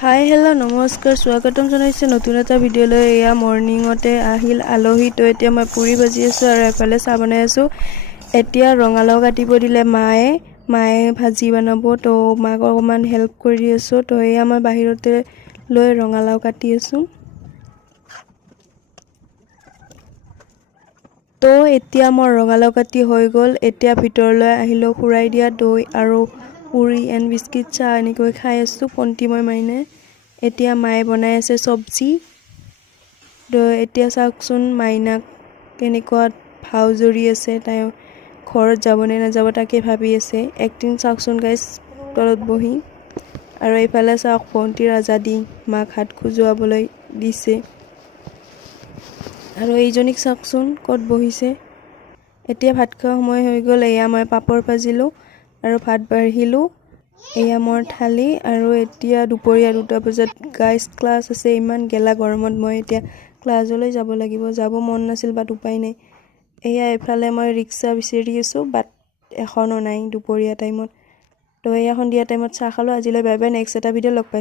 Hi hello' নমস্কাৰ স্বাগতম জনাইছোঁ নতুন এটা ভিডিঅ'লৈ। এয়া মৰ্ণিঙতে আহিল আলহী। তো এতিয়া মই পুৰি ভাজি আছোঁ আৰু এফালে চাহ বনাই আছোঁ। এতিয়া ৰঙালাও কাটিব দিলে মায়ে ভাজি বনাব। তো মাক অকণমান হেল্প কৰি আছোঁ। তো এয়া মই বাহিৰতে লৈ ৰঙালাও কাটি আছোঁ। তো এতিয়া মোৰ ৰঙালাও কাটি হৈ গ'ল। এতিয়া ভিতৰলৈ আহিলোঁ খুৰাই দিয়া দৈ আৰু পুৰি এণ্ড বিস্কিট চাহ এনেকৈ খাই আছোঁ ভণ্টি মই মাইনে। এতিয়া মায়ে বনাই আছে চব্জি। তো এতিয়া চাওকচোন মাইনাক কেনেকুৱা ভাও জৰি আছে, তাই ঘৰত যাবনে নাযাব তাকে ভাবি আছে। এক্টিং চাওকচোন গাইজ তলত বহি। আৰু এইফালে চাওক ভণ্টিৰ আজাদী মাক হাত খজুৱাবলৈ দিছে। আৰু এইজনীক চাওকচোন ক'ত বহিছে। এতিয়া ভাত খোৱা সময় হৈ গ'ল। এয়া মই পাপৰ ভাজিলোঁ আৰু ভাত বাঢ়িলোঁ। এয়া মোৰ থালি। আৰু এতিয়া দুপৰীয়া 2টা বজাত গাইজ ক্লাছ আছে। ইমান গেলা গৰমত মই এতিয়া ক্লাছলৈ যাব লাগিব। যাব মন নাছিল বাট উপায় নাই। এয়া এফালে মই ৰিক্সা বিচাৰি আছোঁ বাট এখনো নাই দুপৰীয়া টাইমত। তো এয়া সন্ধিয়া টাইমত চাহ খালোঁ। আজিলৈ বাই বাই। নেক্সট এটা ভিডিঅ' লগ পাইছোঁ।